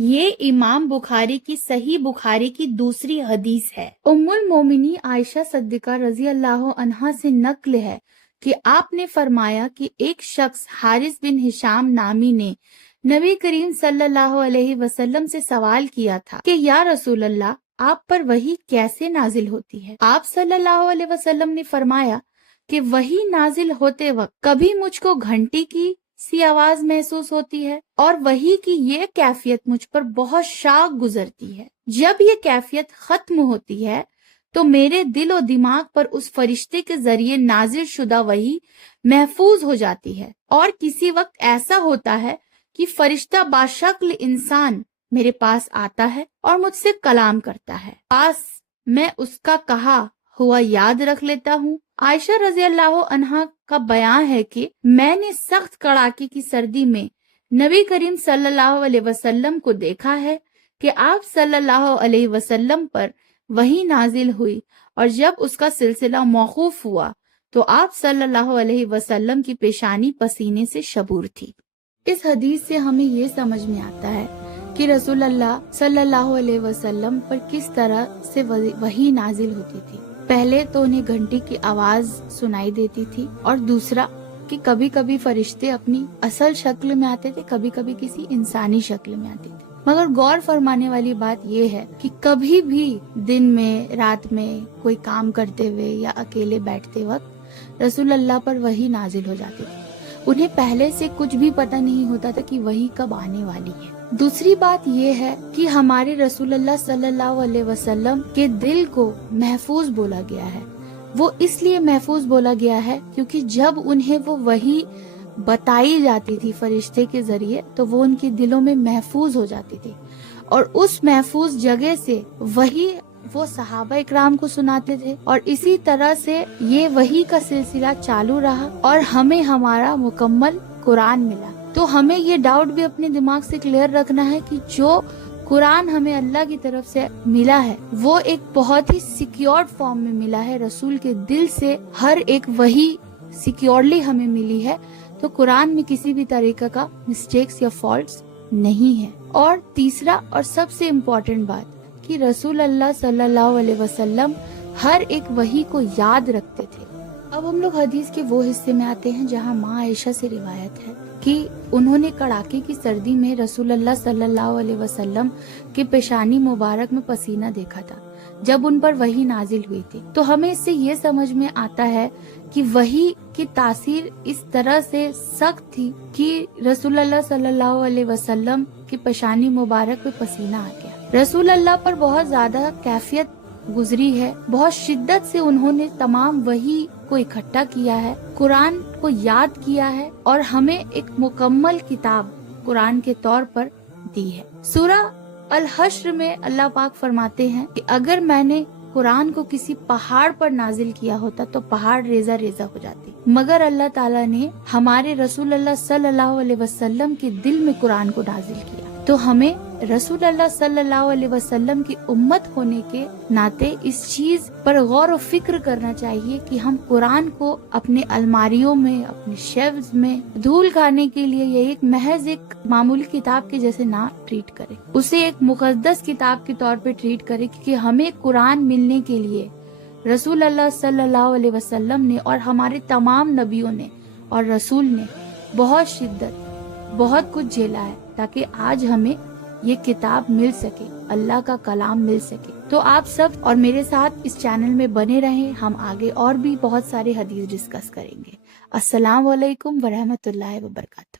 یہ امام بخاری کی صحیح بخاری کی دوسری حدیث ہے۔ ام المومنین عائشہ صدیقہ رضی اللہ عنہا سے نقل ہے کہ آپ نے فرمایا کہ ایک شخص حارث بن ہشام نامی نے نبی کریم صلی اللہ علیہ وسلم سے سوال کیا تھا کہ یا رسول اللہ، آپ پر وحی کیسے نازل ہوتی ہے؟ آپ صلی اللہ علیہ وسلم نے فرمایا کہ وحی نازل ہوتے وقت کبھی مجھ کو گھنٹی کی سی آواز محسوس ہوتی ہے اور وحی کی یہ کیفیت مجھ پر بہت شاق گزرتی ہے۔ جب یہ کیفیت ختم ہوتی ہے تو میرے دل و دماغ پر اس فرشتے کے ذریعے نازل شدہ وحی محفوظ ہو جاتی ہے، اور کسی وقت ایسا ہوتا ہے کہ فرشتہ باشکل انسان میرے پاس آتا ہے اور مجھ سے کلام کرتا ہے، پاس میں اس کا کہا ہوا یاد رکھ لیتا ہوں۔ عائشہ رضی اللہ عنہا کا بیان ہے کہ میں نے سخت کڑاکے کی سردی میں نبی کریم صلی اللہ علیہ وسلم کو دیکھا ہے کہ آپ صلی اللہ علیہ وسلم پر وحی نازل ہوئی، اور جب اس کا سلسلہ موقوف ہوا تو آپ صلی اللہ علیہ وسلم کی پیشانی پسینے سے شبور تھی۔ اس حدیث سے ہمیں یہ سمجھ میں آتا ہے کہ رسول اللہ صلی اللہ علیہ وسلم پر کس طرح سے وحی نازل ہوتی تھی۔ پہلے تو انہیں گھنٹی کی آواز سنائی دیتی تھی، اور دوسرا کہ کبھی کبھی فرشتے اپنی اصل شکل میں آتے تھے، کبھی کبھی کسی انسانی شکل میں آتے تھے۔ مگر غور فرمانے والی بات یہ ہے کہ کبھی بھی دن میں، رات میں کوئی کام کرتے ہوئے یا اکیلے بیٹھتے وقت رسول اللہ پر وحی نازل ہو جاتی تھی۔ انہیں پہلے سے کچھ بھی پتہ نہیں ہوتا تھا کہ وحی کب آنے والی ہے۔ دوسری بات یہ ہے کہ ہمارے رسول اللہ صلی اللہ علیہ وسلم کے دل کو محفوظ بولا گیا ہے۔ وہ اس لیے محفوظ بولا گیا ہے کیونکہ جب انہیں وہ وحی بتائی جاتی تھی فرشتے کے ذریعے تو وہ ان کے دلوں میں محفوظ ہو جاتی تھی، اور اس محفوظ جگہ سے وحی وہ صحابہ اکرام کو سناتے تھے، اور اسی طرح سے یہ وحی کا سلسلہ چالو رہا اور ہمیں ہمارا مکمل قرآن ملا۔ تو ہمیں یہ ڈاؤٹ بھی اپنے دماغ سے کلیئر رکھنا ہے کہ جو قرآن ہمیں اللہ کی طرف سے ملا ہے وہ ایک بہت ہی سیکیورڈ فارم میں ملا ہے، رسول کے دل سے ہر ایک وحی سیکیورلی ہمیں ملی ہے، تو قرآن میں کسی بھی طریقے کا مسٹیکس یا فالٹس نہیں ہے۔ اور تیسرا اور سب سے امپورٹنٹ بات کہ رسول اللہ صلی اللہ علیہ وسلم ہر ایک وحی کو یاد رکھتے تھے۔ اب ہم لوگ حدیث کے وہ حصے میں آتے ہیں جہاں ماں عائشہ سے روایت ہے کہ انہوں نے کڑاکے کی سردی میں رسول اللہ صلی اللہ علیہ وسلم کے پیشانی مبارک میں پسینہ دیکھا تھا جب ان پر وحی نازل ہوئی تھی۔ تو ہمیں اس سے یہ سمجھ میں آتا ہے کہ وحی کی تاثیر اس طرح سے سخت تھی کہ رسول اللہ صلی اللہ علیہ وسلم کی پیشانی مبارک میں پسینہ آ گیا۔ رسول اللہ پر بہت زیادہ کیفیت گزری ہے، بہت شدت سے انہوں نے تمام وحی کو اکٹھا کیا ہے، قرآن کو یاد کیا ہے، اور ہمیں ایک مکمل کتاب قرآن کے طور پر دی ہے۔ سورہ الحشر میں اللہ پاک فرماتے ہیں کہ اگر میں نے قرآن کو کسی پہاڑ پر نازل کیا ہوتا تو پہاڑ ریزہ ریزہ ہو جاتی، مگر اللہ تعالیٰ نے ہمارے رسول اللہ صلی اللہ علیہ وسلم کے دل میں قرآن کو نازل کیا۔ تو ہمیں رسول اللہ صلی اللہ علیہ وسلم کی امت ہونے کے ناطے اس چیز پر غور و فکر کرنا چاہیے کہ ہم قرآن کو اپنے الماریوں میں، اپنے شیلفز میں دھول کھانے کے لیے یہ ایک محض ایک معمولی کتاب کے جیسے نہ ٹریٹ کریں، اسے ایک مقدس کتاب کے طور پہ ٹریٹ کریں، کیونکہ ہمیں قرآن ملنے کے لیے رسول اللہ صلی اللہ علیہ وسلم نے اور ہمارے تمام نبیوں نے اور رسول نے بہت شدت، بہت کچھ جھیلا ہے تاکہ آج ہمیں یہ کتاب مل سکے، اللہ کا کلام مل سکے۔ تو آپ سب اور میرے ساتھ اس چینل میں بنے رہیں، ہم آگے اور بھی بہت سارے حدیث ڈسکس کریں گے۔ السلام علیکم ورحمۃ اللہ وبرکاتہ۔